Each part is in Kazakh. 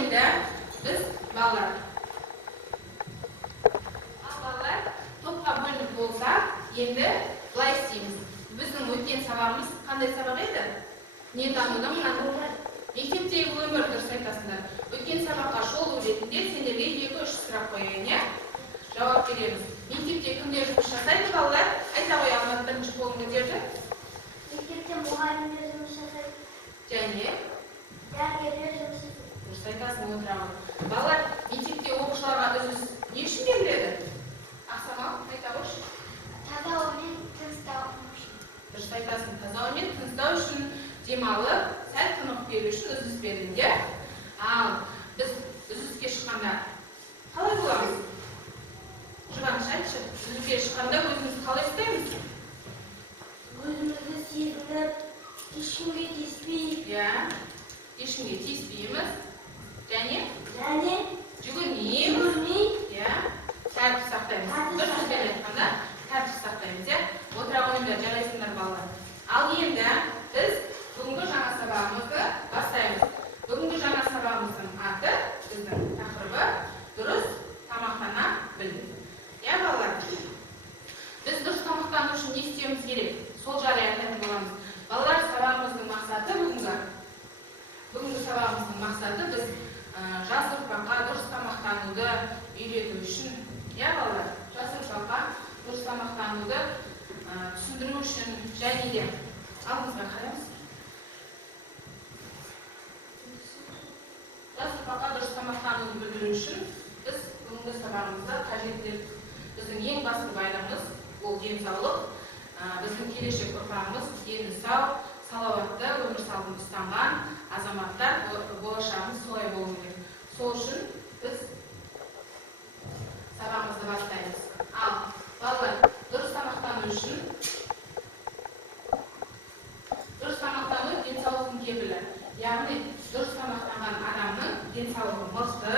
енді біз балалар топқа бөлініп болса, енді былай істейміз. Біздің өткен сабағымыз қандай сабақ еді? Не тануда мына мектептегі өмір, дұрыс айтасыңдар. Өткен сабаққа шолу ретінде сендерге 2-3 сұрақ қояйын, иә? Жауап береміз. Мектепте кімдер жұмыс жасайды, балалар? Айта қой, Алмат, бірінші қолын көтерді. Мектепте мұғалімдер жұмыс жасайды. Және? Дәрігерлер жұмыс жасайды. Дұрыс айтасың, отырамын. Балалар, мектепте оқушыларға үзіс не үшін беріледі? Ақсамал, айта қойшы. Таза ауамен тыныстау үшін. Дұрыс айтасың, таза ауамен тыныстау үшін, демалып, сәл тынық беру үшін үзіс беріледі. Ал біз үзіске шыққанда қалай боламыз? Жұбаныш айтшы, үзіске шыққанда өзімізді қалай ұстаймыз? Өзімізді сезініп, ешкімге тиіспей. Иә, ешкімге тиіспейміз. Және жүгірмей. Иә, тәртіп сақтаймыз. Бір сөзбен айтқанда тәртіп сақтаймыз, иә? Отыра қойыңдар, жарайсыңдар балалар. Ал енді біз бүгінгі жаңа сабағымызды бастаймыз. Бүгінгі жаңа сабағымыздың аты, біздің тақырыбы дұрыс тамақтана білу. Иә, балалар? Біз дұрыс тамақтану үшін не істеуіміз керек? Сол жайлы айтатын боламыз. Балалар, сабағымыздың мақсаты бүгінгі сабағымыздың мақсаты біз жас ұрпаққа дұрыс тамақтануды үйрету үшін, иә, балалар? Жас ұрпаққа дұрыс тамақтануды түсіндіру үшін және де алдымызға қараймыз. Жас ұрпаққа дұрыс тамақтануды білдіру үшін біз бүгінгі сабағымызда қажетті біздің ең басты байлығымыз ол денсаулық. Біздің келешек ұрпағымыз дені сау, салауатты өмір салтын ұстанған азаматтар, болашағымыз солай болу керек. Сол үшін біз сабағымызды бастаймыз. Ал балалар, дұрыс тамақтану үшін дұрыс тамақтану денсаулықтың кепілі. Яғни дұрыс тамақтанған адамның денсаулығы мықты,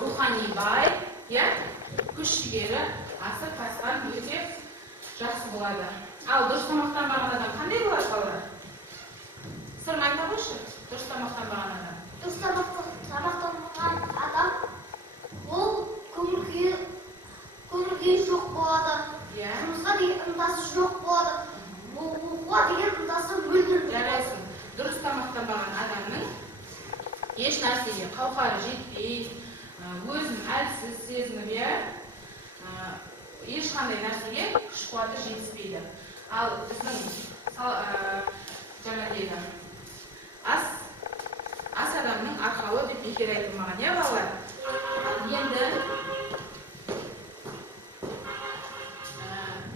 рухани бай, күш-жігері асып тасқан өте жақсы болады. Ал дұрыс тамақтанбаған адам қандай болады, балалар? Сырым айта қойшы, дұрыс тамақтанбаған адам. Дұрыс тамақтанбаған адам ол көңіл-күйі жоқ болады. Жұмысқа деген ынтасы жоқ болады. Оқуға деген ынтасы мүлдем. Жарайсың. Дұрыс тамақтанбаған адамның еш нәрсеге қауқары жетпей, өзін әлсіз сезініп, ешқандай нәрсеге күш-қуаты жетіспейді. Ал біздің жаңағыдегі ас адамның арқауы деп бекер айтылмаған, иә, балалар? Енді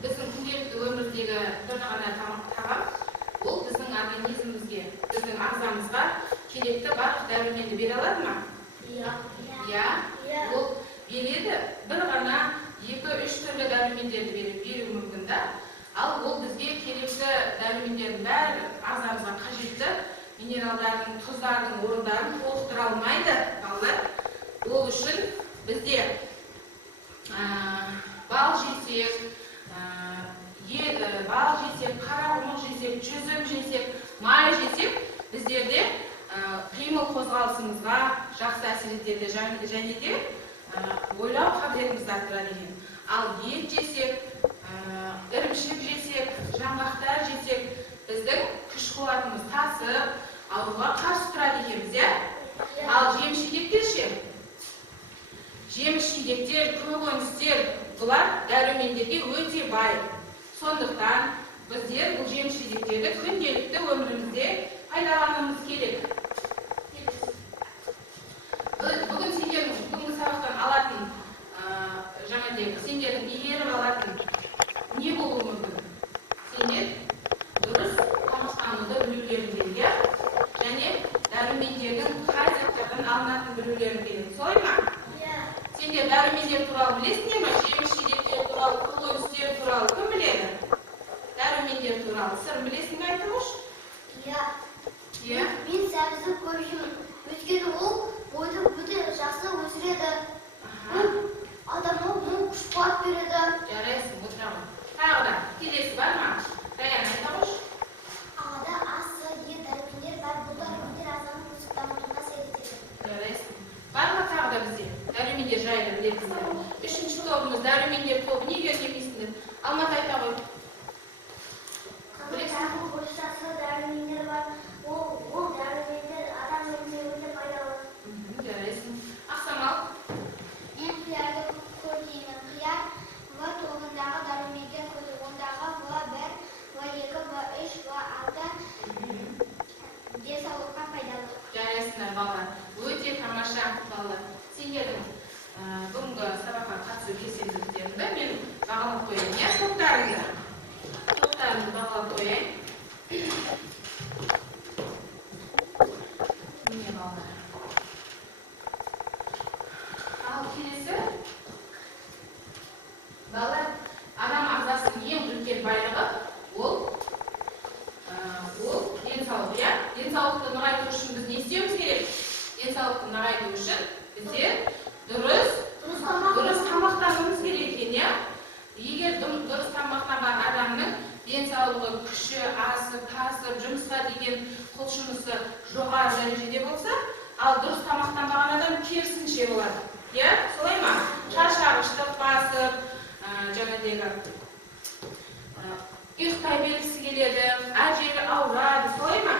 біздің күнделікті өмірдегі бір ғана тағам ол біздің организмімізге, біздің ағзамызға керекті барлық дәруменді бере алады ма? Иә. Ол береді, бір ғана 2-3 түрлі дәрумендерді беруі мүмкін да. Ал ол бізге керекті дәрумендердің бәрі ағзамызға қажетті минералдардың, тұздардың орындарын толықтыра алмайды, балалар. Ол үшін бізде бал жесек, қарақұмық жесек, жүзім жесек, май жесек, біздерде қимыл қозғалысымызға жақсы әсер етеді және де ойлау қабілетімізді арттырады екен. Ал ет жесек, ірімшік жесек, жаңғақтар жесек, біздің күш-қуатымыз тасып, ауруға қарсы тұрады екенбіз, иә? Ал жеміс-жидектер ше? Жеміс-жидектер, көкөністер, бұлар дәрумендерге өте бай. Сондықтан біздер бұл жеміс-жидектерді күнделікті өмірімізде пайдалануымыз керек. Бүгін сендердің бүгінгі сабақтан алатын сендердің игеріп алатын не болуы мүмкін? Сендер дұрыс тамақтануды білулеріңдерге және дәрумендердің қай заттардан алынатын білулеріңдерге. Солай ма? Сендер дәрумендер туралы білесіңдер ме? Жеміс-жидектер туралы, көкөністер туралы кім біледі? Дәрумендер туралы сырын білесің бе, айта қойшы? Иә. Мен сәбізді көп жеймін. Өйткені ол бойды өте жақсы өсіреді. Адамға мол күш-қуат береді. Жарайсың, отырамын. Тағы да келесі бар ма? Раян, айта қойшы. Ағада асы, ет, дәрумендер бар. Бұл дәрумендер ағзаның өсіп дамуына әсер етеді. білесіңдер. Үшінші тобымыз дәрумендер тобы. Неге демейсіңдер? Алматы айта ғой. Қырмыздағы бұрышасы дәрумендер бар. Ол дәрумендер адам өміріне өте пайдалы. Жарайсың. Ақсамал. Мен қиярды көп жеймін. Қияр В тобындағы дәрумендер көзі. Ондағы В1, В2, В3, В6 денсаулыққа пайдалы. Жарайсыңдар балалар. Өте тамаша балалар. Сендердің бүгінгі сабаққа қатысу белсенділіктеріңді мен бағалап қояйын. Я топтарыңды бағалап қояйын. Міне балалар. Ал келесі балалар, адам ағзасының ең үлкен байлығы ол денсаулық, иә? Денсаулықты нығайту үшін біз не істеуіміз керек? Денсаулықты нығайту үшін біздер дұрыс тамақтануымыз керек екен, иә? Егер дұрыс тамақтанған адамның денсаулығы, күші, асып, тасып, жұмысқа деген құлшынысы жоғары дәрежеде болса, ал дұрыс тамақтанбаған адам керісінше болады. Иә? Солай ма? Шаршағыштық басып, жаңадегі ұйықтай бергісі келеді, әжері ауырады, солай ма?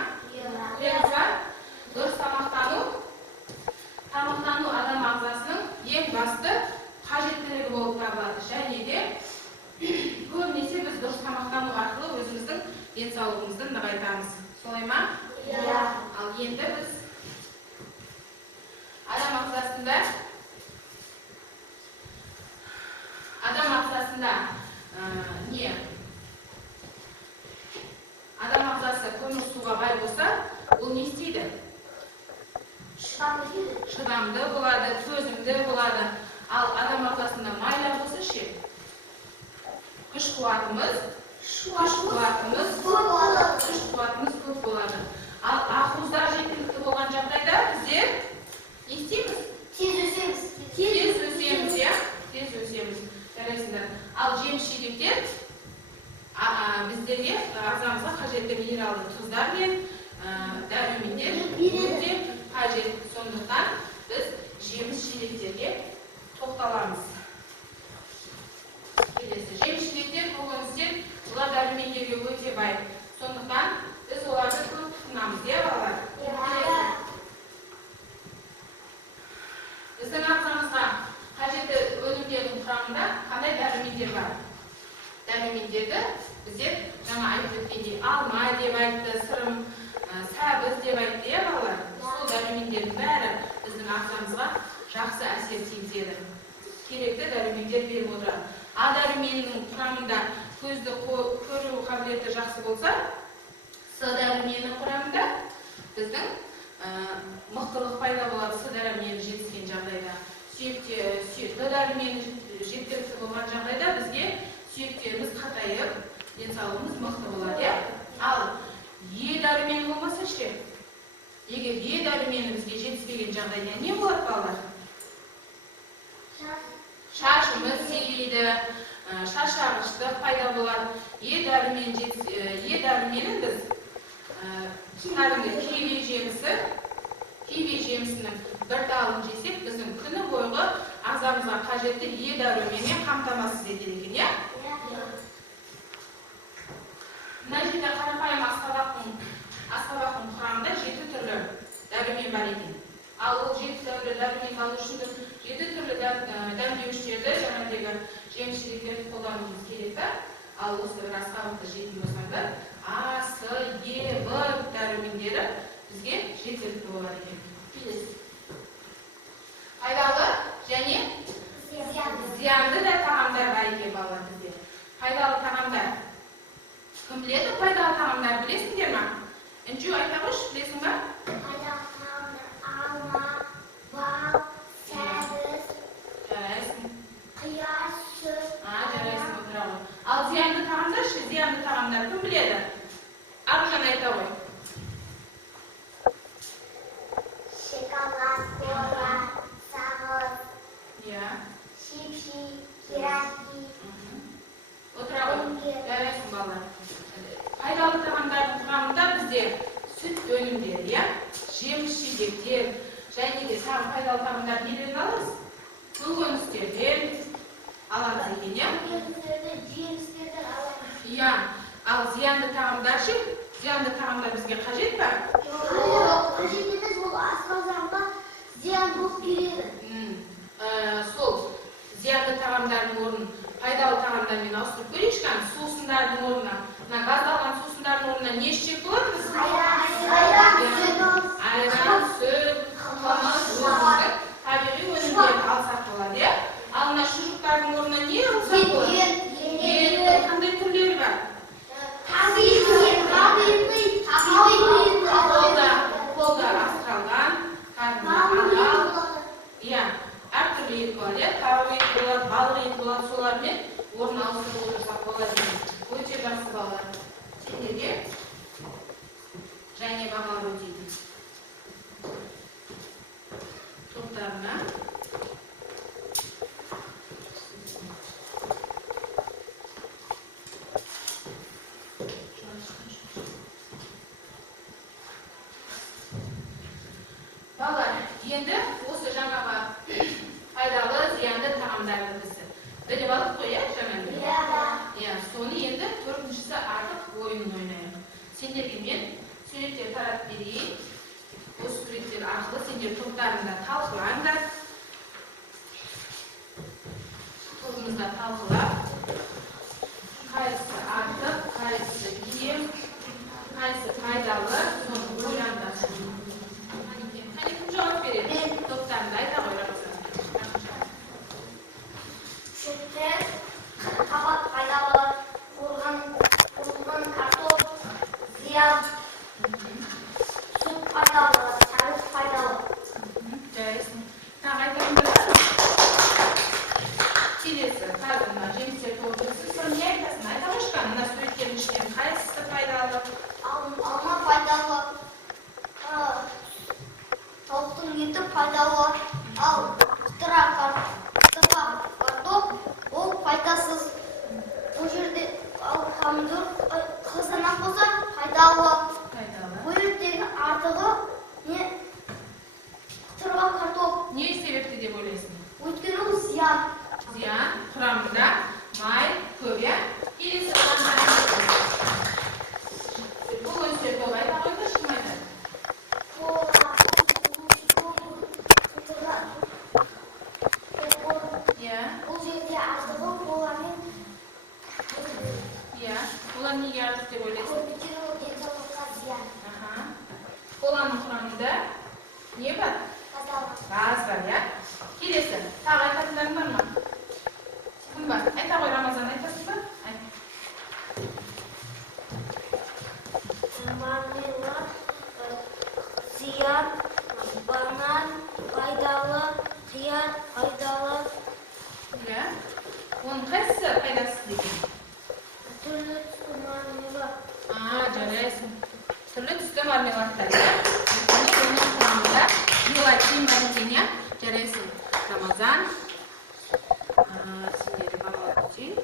Дұрыс тамақтану адам ағзасының ең басты қажеттілігі болып табылады. Және де көбінесе біз дұрыс тамақтану арқылы өзіміздің денсаулығымызды нығайтамыз. Солай ма? Ал енді біз адам ағзасында адам ағзасы көмір суға бай болса, ол не істейді? Шыдамды болады, төзімді болады. Ал адам ағзасында майлар болса ше? Күш қуатымыз көп болады. Ал ақуыздар жеткілікті болған жағдайда біздер не істейміз? Тез өсеміз, иә? Тез өсеміз. Жарайсыңдар. Ал жеміс-жидектер біздерге ағзамызға қажетті минералды тұздар мен дәрумендер өте қажет. Сондықтан біз жеміс-жидектерге тоқталамыз. Келесі жеміс-жидектер көкөністер, олар дәрумендерге өте бай. Сондықтан біз оларды көп тұтынамыз, иә балалар? Біздің ағзамызға қажетті өнімдердің құрамында қандай дәрумендер бар? Дәрумендерді біздер жаңа айтып өткендей алма деп айтты, сырым, сәбіз деп айтты, иә балалар? Сол дәрумендердің бәрі біздің ағзамызға жақсы әсер тигізеді. Керекті дәрумендер беріп отырады. А дәруменнің құрамында көзді көру қабілеті жақсы болса, С дәруменнің құрамында біздің мықтылық пайда болады. С дәрумені жетіскен жағдайда, Д дәрумені жеткілікті болған жағдайда бізге сүйектеріміз қатайып, денсаулығымыз мықты болады. Ал Е дәрумені болмаса ше? Егер Е дәрумені бізге жетіспеген жағдайда не болады балалар? Шашымыз серейді, шаршағыштық пайда болады. Е дәруменін біз киви жемісінің бір талын жесек, біздің күні бойғы ағзамызға қажетті Е дәруменімен қамтамасыз етеді екен, иә? Мына жерде қарапайым асқабақтың құрамында 7 түрлі дәрумен бар екен. Ал ол 7 түрлі дәрумен алу үшін 7 түрлі дәмдеуіштерді жаңағыдегі жеміс-жидектерді қолдануымыз керек. Ал осы бір асқабақты жейтін болсаңдар, А, С, Е, В дәрумендері бізге жеткілікті болады екен. Пайдалы және зиянды да тағамдар бар екен балалар бізде. Пайдалы тағамдар. Кім біледі пайдалы тағамдар, білесіңдер ма? Інжу айта қойшы, білесің ба? Пайдалы тағамдар алма, бал, сәбіз, жарайсың. қияр, сүт. Жарайсың, отыра ғой. Ал зиянды тағамдар ше? Зиянды тағамдар кім біледі? Аружан айта ғой. Шоколад, кола, сағыз, шипши, пирожки. Отыра ғой. Жарайсың балалар. Пайдалы тағамдардың құрамында бізде сүт өнімдері, жеміс-жидектер, және де тағы пайдалы тағамдар нелерін аламыз? көкөністерден аламыз екен, иә? Жемістерден аламыз. Иә, ал зиянды тағамдар ше? Зиянды тағамдар бізге қажет па? Жоқ, қажет емес, ол асқазанға зиян болып келеді. Сол зиянды тағамдардың орнын пайдалы тағамдармен ауыстырып көрейікші қане? Сусындардың орнына, мына газдалған сусындардың орнына не ішсек болады біз? Айран, сүт, қымыз, өзіндік табиғи өнімдерді алсақ болады, иә? Ал мына шұжықтардың орнына не алсақ болады? Еттің қандай түрлері бар? Қолда асыралған, халал, иә, әртүрлі ет болады, иә? Тауық еті болады, балық еті болады, солармен орнын ауыстырып отырсақ болады. Өте жақсы балалар. Сендерге және бағалар өтейді. Топтарына балалар, енді осы жаңағы пайдалы, зиянды тағамдарды біз біліп алдық қой, иә, жаңа? Иә, соны енді төртіншісі артық ойынын ойнайық. Сендерге мен суреттер таратып берейін. Осы суреттер арқылы сендер топтарында талқылаңдар. Тобымызда талқылап, қайсысы артық, қайсысы кем, қайсысы пайдалы, соны ойлаңдар. Қане кім жауап береді? Топтарында айта қойрамыздар. Сүттер, қабат пайдалы, қуырылған картоп, зиян, сүт пайдалы, сәбіз пайдалы. Жарайсың. Тағы айтатындар бар? Келесі, қазір мына жемістер толтырсын, соны не айтасың? Айта қойшқан, мына суреттердің ішінен қайсысы пайдалы? Алма пайдалы, тауықтың еті пайдалы, ал қытыра картоп ол пайдасыз. Бұл жерде помидор қызанақ болса пайдалы. Бұл жердегі артығы не? Қытыра картоп. Не себепті деп ойлайсың? Өйткені ол зиян. Зиян, құрамында май көп, иә? Келесі көкөністер көп айта қойыңдаршы, кім айтады? Иә. Бұл жерде артығы қоламен. Иә. Олар неге артық деп ойлайсың? Өйткені ол денсаулыққа зиян. Қоланың құрамында не бар? Газ бар, иә? Келесі, тағы айтатындарың бар ма? Кім бар? Айта қой, Рамазан, айтасың ба? Мармелад, зиян, банан, пайдалы, қияр, пайдалы. Иә. Оның қайсысы пайдасыз деген? Түрлі түсті мармелад. Жарайсың. Түрлі түсті мармеладтар, иә? Оның құрамында гелатин бар екен, иә? Жарайсың. Рамазан. Сендерді бағалап өтейін.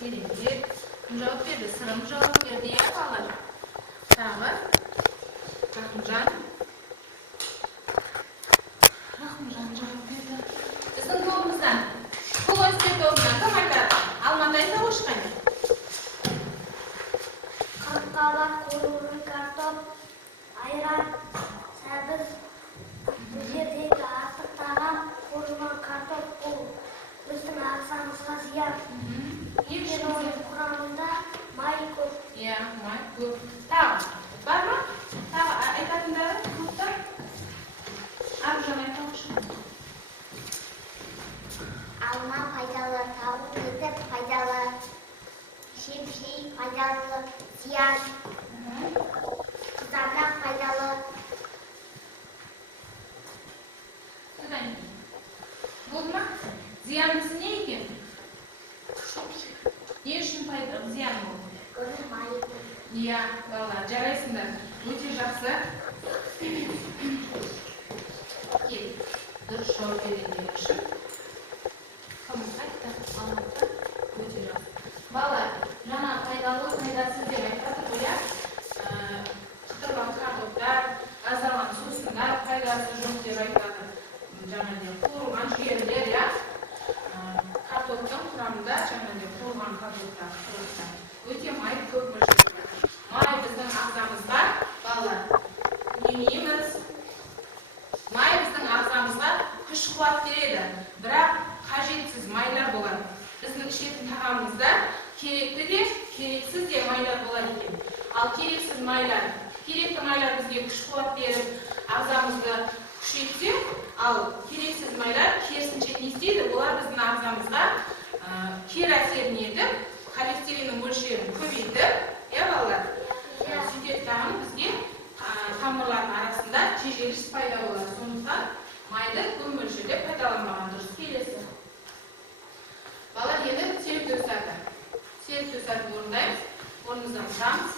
Керемет. Кім жауап берді? Сырым жауап берді, иә, балалар? Тағы. Рахымжан жауап берді. Біздің тобымыздан, көкөністер тобынан кім айтады? Алматы айта қойшы қане? Қырыққабат, қуырылған картоп, айран, сәбіз. Бұл жердегі артық тағам қуырылған картоп бұл біздің ағзамызға зиян. Оның құрамында май көп. Иә, май көп. Тағы бар ма? Тағы айтатындары топтар? Аружан айта қойшы. Алма пайдалы, тауық еті пайдалы, шемшей пайдалы, зиян, қызанақ пайдалы. Содан кейін. Болды ма? Зияндысы не екен? Не үшін зиян болды? Оның майы көп. Иә, балалар, жарайсыңдар. Өте жақсы. Дұрыс жауап бергендер үшін. Кім айтты? Алматы. Өте жақсы. Балалар, жаңа пайдалы, пайдасыз деп айтады ғой, иә? Қытырған картоптар, жемейміз. Май біздің ағзамызға күш қуат береді, бірақ қажетсіз майлар болады. Біздің ішетін тағамымызда керекті де, керексіз де майлар болады екен. Ал керексіз майлар, керекті майлар бізге күш қуат беріп, ағзамызды күшейтсе, ал керексіз майлар керісінше не істейді? Олар біздің ағзамызға кері әсерін етіп, холестериннің мөлшерін көбейтіп, балалар, сөйтетін тағам бізге тамырлардың арасында тежегіш пайда болады. Сондықтан майды көп мөлшерде пайдаланбаған дұрыс. Келесі. Балалар, енді селектор саты. Селектор сатын орындаймыз. Орнымыздан тұрамыз.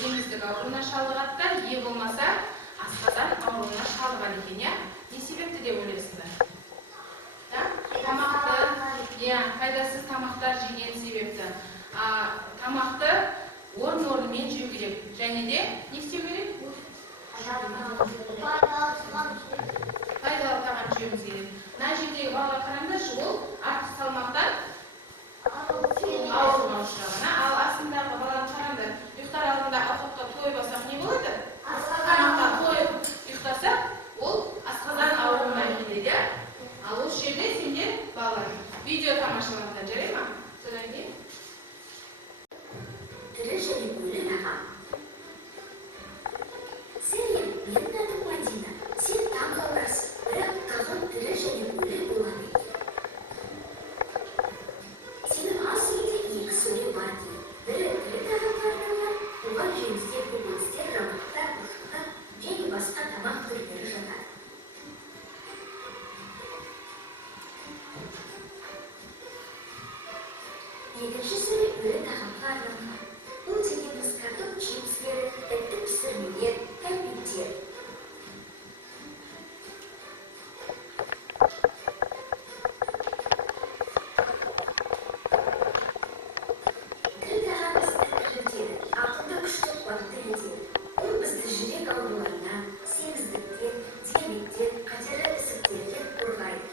Семіздік ауруына шалдығады да, е болмаса асқазан ауруына шалдығады екен, не себепті деп ойлайсыңдар? Тамақты, пайдасыз тамақтар жеген себепті. Тамақты орын-орнымен жеу керек. Және де не істеу керек? Пайдалы тағам жеуіміз керек. Мына жердегі балаға қараңдаршы, ол артық салмақтан ауруына ұшыраған. Ал астындағы баланы қараңдар, ұйықтар алдында ауқатқа тойып алсақ не болады? Тамаққа тойып ұйықтасақ, ол асқазан ауруына келеді. Ал осы жерде сендер балалар видео тамашалаңдар, жарай ма? Содан кейін тірі және өлі тағам. Сен менің атым Мадина. Сен таң қаларсың, бірақ тағам тірі және өлі болады екен. Сенің ас үйде екі сөре бар дейді. Бірі тірі тағамдардан бар, оған жемістер, көкөністер, жабықтар, қошқылдар және басқа тамақ түрлері жатады. Екінші сөре өлі тағамға арналған. Бұл дегеніміз картоп чипстері, тәтті пісірмелер, кәмпиттер. Тірі тағам бізді тірілтеді, ақылды күшті қуатты етеді. Ол бізді жүрек ауруларынан, семіздіктен, диабеттен, қатерлі ісіктерден қорғайды.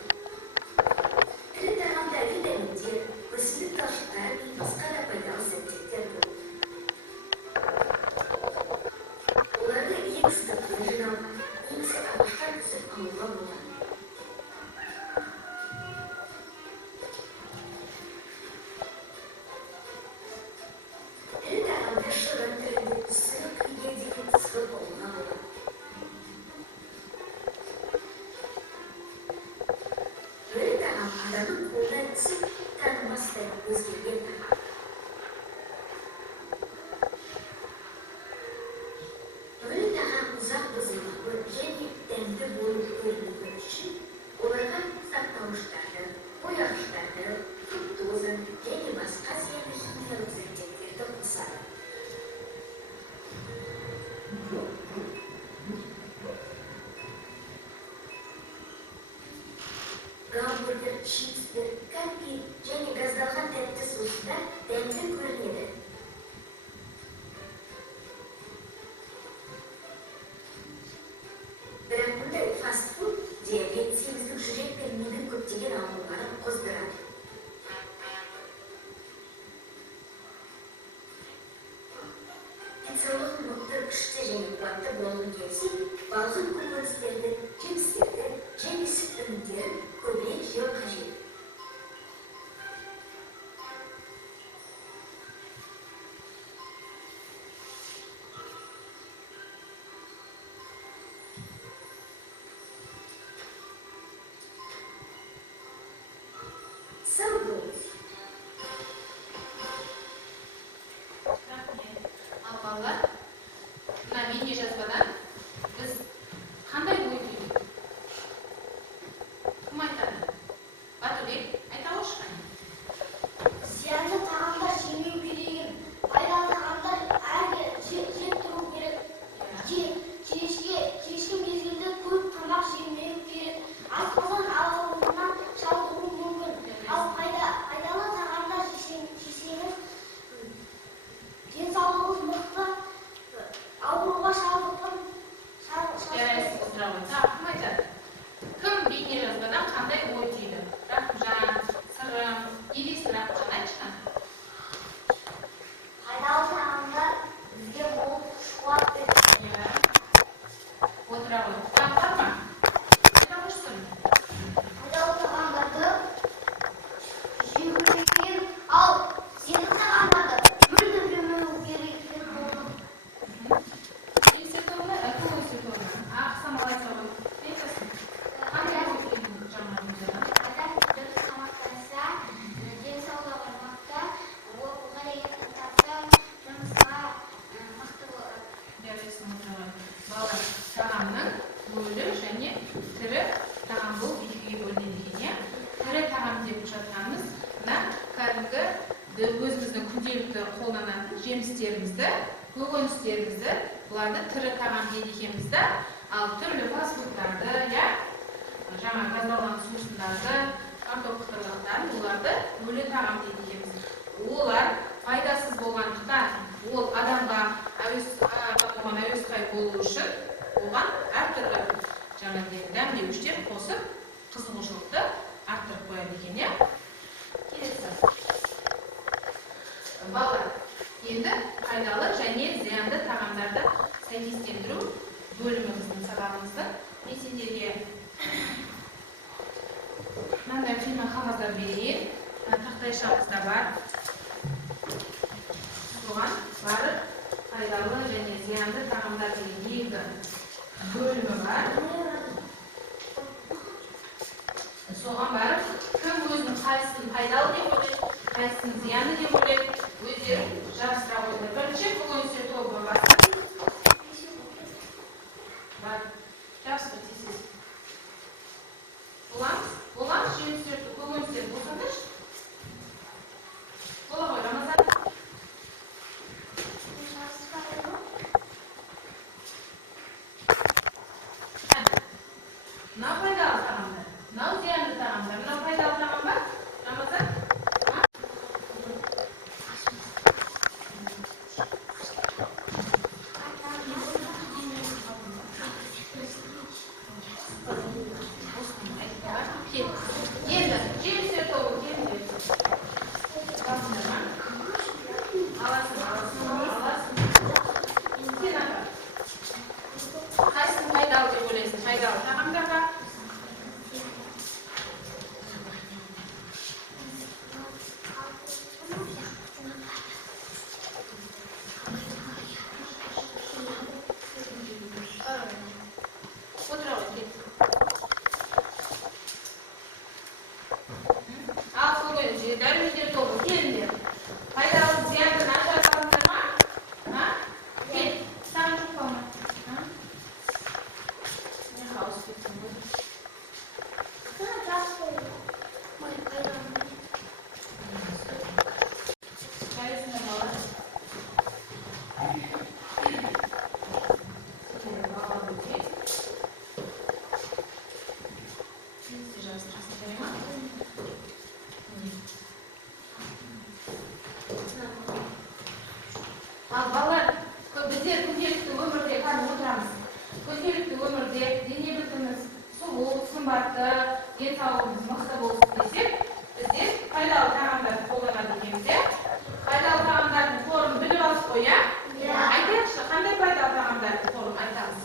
Тірі тағамда витаминдер, өсімдік талшықтары мен басқа да пайдалы заттектер болады. Оларды ең ыстық болғың келсе, балғын көкөністерді, жемістерді және сүт өнімдерін көбірек жеу қажет. Сау болыңыз. Ал балалар, мына бейнежазбадан біз қандай ой түйдік? Кім айтады? Батырбек, айта қойшы қане. Зиянды тағамдар жемеу керегін, пайдалы тағамдар жеп тұру керек. Кешкі мезгілде көп тамақ жемеу керек. Асқазан ауруынан шалдығу мүмкін. Ал пайдалы тағамдар жесеңіз, денсаулығыңыз мықты, ауруға Жарайсыз, отыра ғой. Тағы кім айтады? Кім бейнежазбадан қандай ой түйді? Рахымжан, Сырым, не дейсің Рахымжан, айтшы. пайдалы тағамдар бізге мол қуат береді. Иә. Отыра ғой. Тағы бар ма? Айта қойшы Сырым. Пайдалы тағамдарды жеу керек, ал зиянды тағамдарды мүлдем жемеу керек деп болдым. Көкөніс сетуына. Ақсам алайса ғой. Не айтасың? Қандай ой түйдің жаңа видеодан? Адам дұрыс тамақтанса, денсаулығы мықты, оқуға деген ынтасы, жұмысқа мықты болады. Жарайсың, отыра ғой. Балалар, тағамның өлі және тірі тағам болып екіге бөлінеді екен, иә? Тірі тағам деп жатқанымыз, мына кәдімгі өзіміздің күнделікті қолданатын жемістерімізді, көкөністерімізді, бұларды тірі тағам дейді екенбіз да, ал түрлі фастфудтарды, иә, жаңа газдалған сусындарды, картоп қытырлықтарын, оларды өлі тағам дейді екенбіз. Олар пайдасыз болғандықтан, ол адамға әуесқой болу үшін оған әртүрлі жаңағы дәмдеуіштер қосып, қызығушылықты арттырып қояды екен, иә? Келесі. Балалар, енді пайдалы және зиянды тағамдарды сәйкестендіру бөліміміздің сабағымыздың мен сендерге мынандай қима қағаздар берейін. Тақтайшамызда бар. Соған барып пайдалы және зиянды тағамдар деген екі бөлімі бар. Соған барып, кім өзінің қайсысын пайдалы деп ойлайды, қайсысын зиянды деп ойлайды, өздері жабыстыра қойды. Бірінші көкөністер тобы бар. Бар. Жабыстыр тез-тез. Боламыз, жемістерді көкөністер босандыршы. Бола ғой, Рамазан. Мынау пайдалы тағамдар, мынау зиянды тағамдар. Мынау пайдалы тағам ба? Рамазан? Енді, жемістер тобы келіңдер. Аласыңдар ма? Аласың. Сен аға. Қайсысын пайдалы деп ойлайсың? Пайдалы тағамдарға? Отыра ғой, кет. Ал көкөніс, дәрумендер тобы келіңдер. Пайдалы зиянды ажыратасыңдар ма? Кет. Саған жоқ па ма? Не қауыс кеттің ғой? Жарайсыңдар балалар. Балалар өте. Сіз жабыстырасың, жарай ма? Ал балалар, біздер күнделікті өмірде қазір отырамыз. Күнделікті өмірде дене бітіміміз сұлу, сымбатты, денсаулығымыз мықты болсын десек, біздер пайдалы тағамдарды қолданады екенбіз. Пайдалы тағамдардың қорын біліп алып қой, иә? Айтайықшы, қандай пайдалы тағамдардың қорын айтамыз?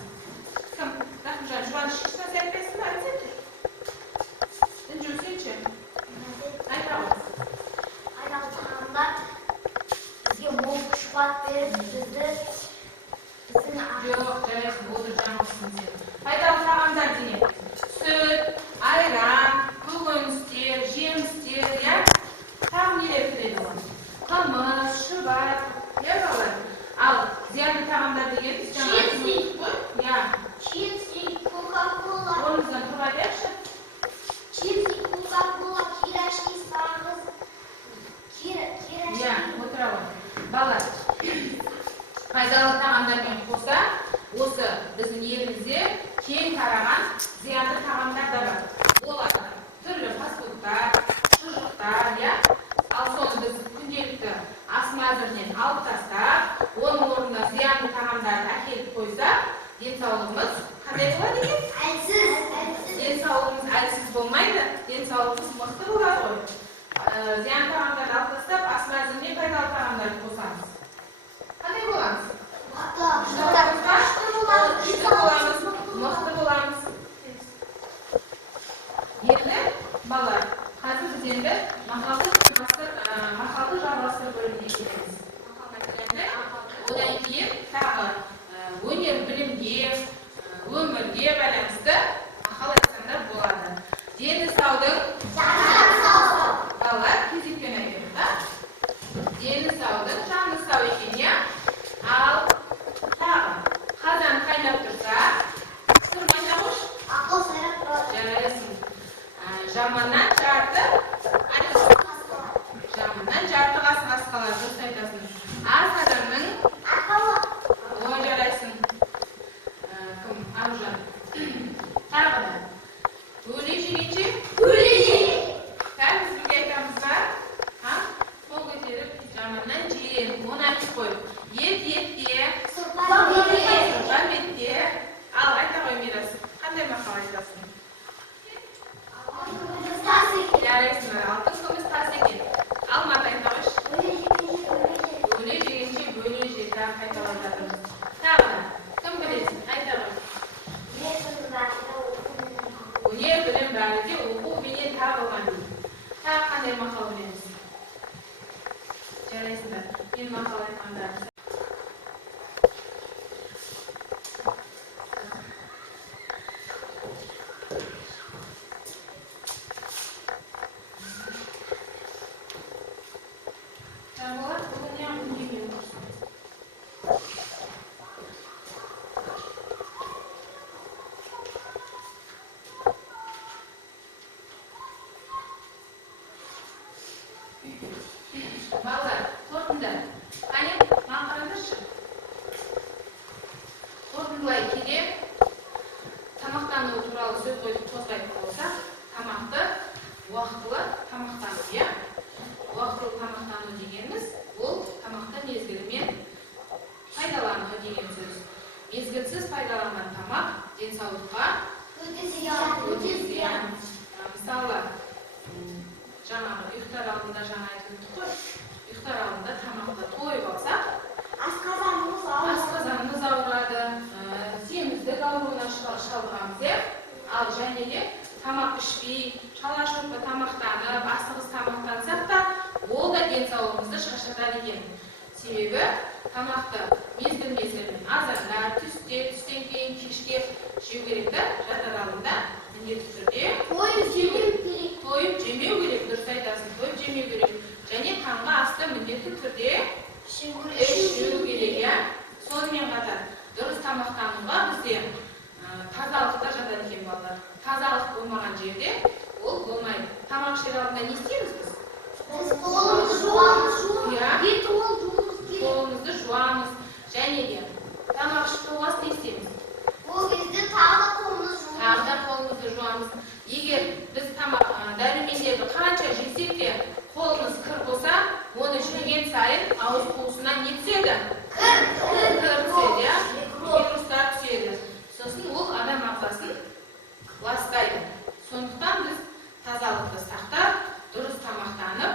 қуат беріп біздің Жоқ, жарайсың, отыр жаңылсың сен. Пайдалы тағамдар деген сүт, айран, көкөністер, жемістер, иә? Тағы нелер кіреді оған? Қымыз, шұбат, иә балалар? Ал зиянды тағамдар деген біз жаңа айтып қой? Иә. чипсы, кока-кола, Орныңыздан тұрып айтайықшы. чипсы, кока-кола, кирашки, сағыз, Иә, кирашки. отыра ғой. Балалар, пайдалы тағамдармен қоса, осы біздің елімізде кең тараған зиянды тағамдар да бар. Олар түрлі фастфудтар, шұжықтар, иә? Ал соны біз күнделікті ас мәзірінен алып тастап, оның орнына зиянды тағамдарды әкеліп қойсақ, денсаулығымыз қандай болады екен? Әлсіз. Денсаулығымыз әлсіз болмайды, денсаулығымыз мықты болады ғой. Зиянды тағамдарды алып тастап, ас мәзіріне пайдалы тағамдарды қосамыз. Қандай боламыз? Күшті боламыз, мықты боламыз. Енді, балалар, қазір біз енді мақалды жалғастыру бөліміне кетеміз. Одан кейін тағы өнер білімге, өмірге байланысты мақал айтсаңдар болады. Дені саудың балалар кезекпен айтайық, да? Дені саудың жаны сау екен, иә? Ал тағы қазан қайнап тұрса, сырмайда қош. Ақыл сайрап тұрады. Жарайсың. Жаманнан жарты қасық асқалар, дұрыс айтасың. Аз адамның Ақылы. ой жарайсың. Кім? Аружан. Тағы да. Өле жегенше сәл біз бірге айтамыз ба? Қол көтеріп жаманнан жирен. Оны айтып қой. Етке, сұрпан бетке. Ал айта ғой Мирас. Қандай мақал айтасың? Жарайсыңдар. Алтын күміс тас екен. Алматы айта қойшы. Өле жегенше бөле же. Тағы қайталап жатырмыз. Тағы да. Кім білесің? Айта ғой. Өнер білім бәрінде оқу менен табылған дейді. Тағы қандай мақал білеміз? Жарайсыңдар. Мен мақал айтқандарым. Балалар, бүгін не үндемей отырсың? Балалар, қорытынды. Қане, маған қараңдаршы. Қорытындылай келе, тамақтану туралы сөз қозғайтын болсақ, тамақты уақытылы тамақтану, иә? Уақытылы тамақтану дегеніміз, ол тамақты мезгілімен пайдалану деген сөз. Мезгілсіз пайдаланған тамақ денсаулыққа өте зиян. Мысалы, жаңағы ұйықтар алдында жаңа айтып өттік қой. Ұйықтар алдында тамақты тойып алсақ, асқазанымыз ауырады, семіздік ауруына шалдығамыз, иә? Ал және де тамақ ішпей, шала-шолпы тамақтанып, асығыс тамақтансақ та, ол да денсаулығымызды шаршатады екен. Себебі тамақты мезгіл-мезгілмен азанда, түстен кейін кешке жеу керек та, жатар алдында міндетті түрде тойып жемеу керек, дұрыс айтасың, тойып жемеу керек. Және таңғы асты міндетті түрде ішу керек, иә? Сонымен қатар дұрыс тамақтануға бізде тазалық та жатады екен балалар. Тазалық болмаған жерде ол болмайды. Тамақ ішер алдында не істейміз біз? Қолымызды жуамыз. Және де тамақ ішіп болғасын не істейміз? Ол кезде тағы да қолымызды жуамыз. Егер біз дәрумендерді қанша жесек те қолымыз кір болса, оны жеген сайын ауыз қуысынан не түседі? Кір түседі, иә? Вирустар түседі. Сосын ол адам ағзасын ластайды. Сондықтан біз тазалықты сақтап, дұрыс тамақтанып,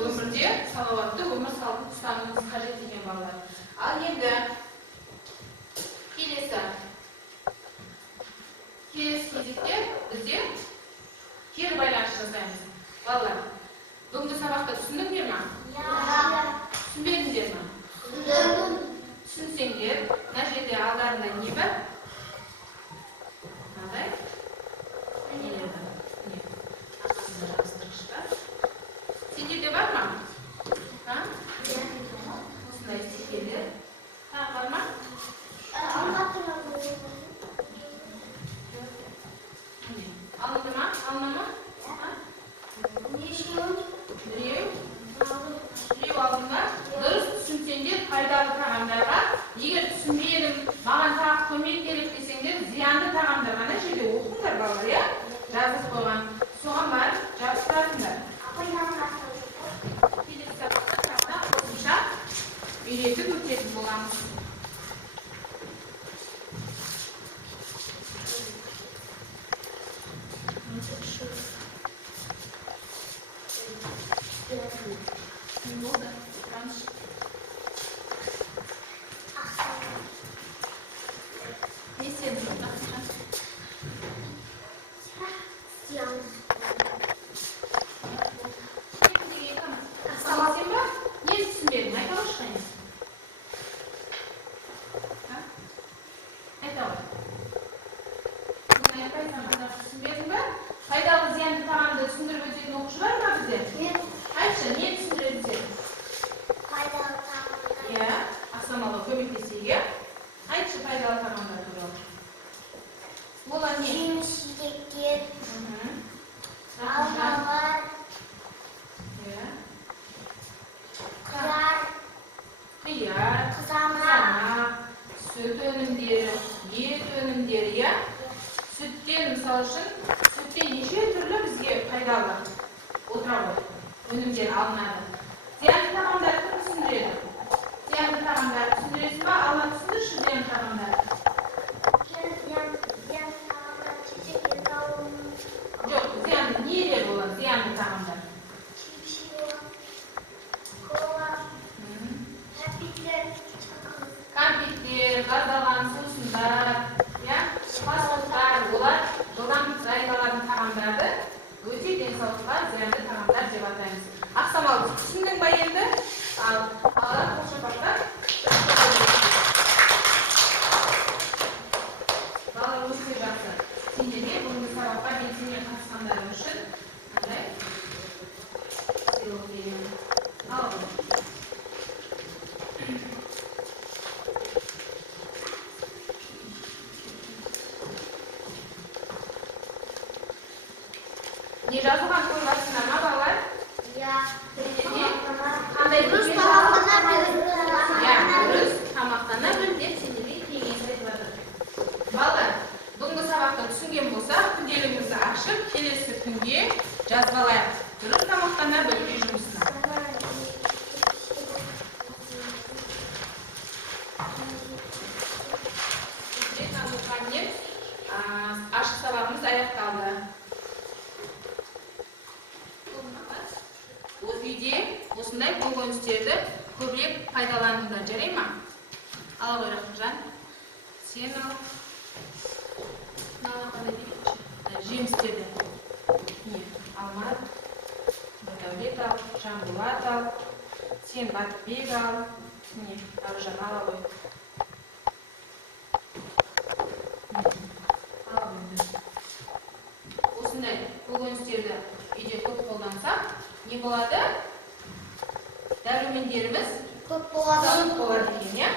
өмірде салауатты өмір салтын ұстануымыз қажет деген балалар. Ал енді келесі кезекте бізде кері байланыс жасаймыз. Балалар, бүгінгі сабақта түсіндіңдер ме? Иә. Түсінбедіңдер түсінесіздер ме? Түсінсеңдер, мына жерде алдарында не бар? Мынадай нелер бар. Міне, арқасында жабыстырғыш бар. Сендерде бар ма? Осындай стикерлер. Тағы бар ма? Алынды ма? Алына ма? Біреу алдыңда. Дұрыс түсінсеңдер пайдалы тағамдарға, егер түсінбедім, маған тағы көмек керек десеңдер, зиянды тағамдар ғана жерде оқыңдар балалар, иә? Жазып қойған. Соған барып жабыстырасыңдар. Келесі сабақта тағы қосымша үйретіп өтетін боламыз. Не болды? Раньше. Не сен жоқ? Сен ба? Не түсінбедің? Айта алшы қайын. Айта ғой. Түсінбедің ба? Пайдалы зиянды тағамды түсіндіріп өтетін оқушы бар ма бізде? Айтшы, не түсіндіреді сен? Пайдалы тағамдар. Иә, Ақсамалға көмектесейге. Айтшы пайдалы тағамдар туралы. Олар не? Жеміс-жидектер, алмалар, қияр, қызанақ, сүт өнімдері, ет өнімдері, сүттен, мысалы үшін, сүттен неше түрлі бізге пайдалы отыра ғой, өнімдер алынады. Зиянды тағамдарды кім түсіндіреді? Зиянды тағамдарды түсіндіресің ба? Алла түсіндірші зиянды тағамдарды. Жоқ, зиянды нелер болады, зиянды тағамдар? Кәмпиттер, газдалған сусындар, фастфудтар, олар жылдам дайындалатын тағамдарды өте денсаулыққа зиянды тағамдар деп атаймыз. Ақсамал, түсіндің ба енді? Ал балалар қолшапақтар. Балалар өте жақсы. Сендерге бүгінгі сабаққа белсене қатысқандарың үшін қандай сыйлық беремін. Ал ғой. Не жазылған көріп ма балалар? Иә. Қандай Дұрыс көмек тамақтана біл. Иә, дұрыс тамақтана біл деп сендерге кеңес айтып жатыр. Балалар, бүгінгі сабақты түсінген болса, күнделігіңізді ашып, келесі күнге жазбалайық. Дұрыс тамақтана біл үй жұмысына. Ашық сабағымыз аяқталды. Үйде осындай көкөністерді көбірек пайдаланыңдар, жарай ма? Ала ғой Рахымжан. Сен ал. Мынаны қандай дейікші? Жемістерді. Не? Алма, Бақдәулет ал, Жанболат ал, сен Батырбек ал. Міне, Аружан ала ғой. Ала ғой. Осындай көкөністерді үйде көп қолдансақ, не болады? Дәрумендеріміз Көп болады. болады деген, иә?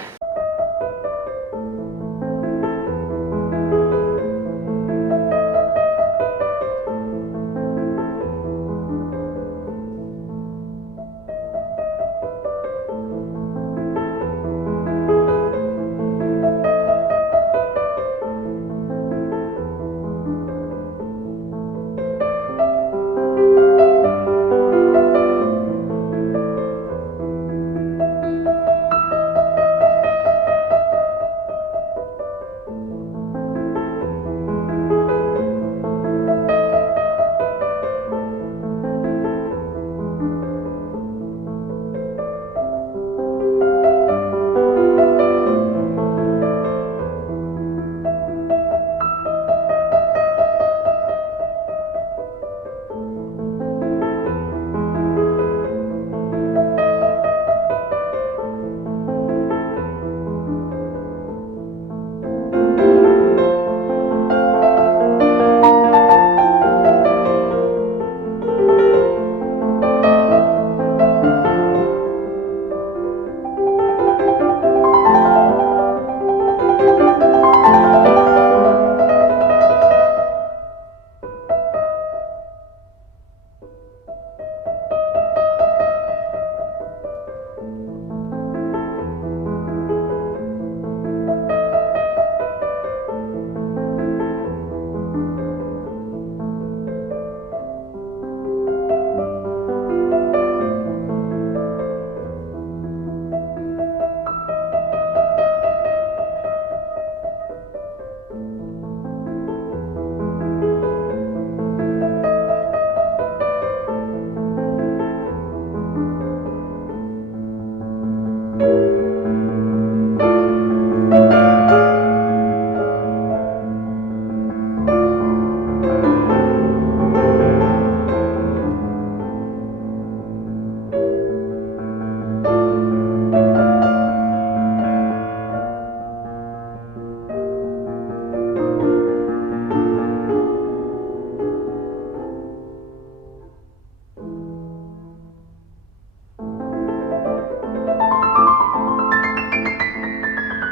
Thank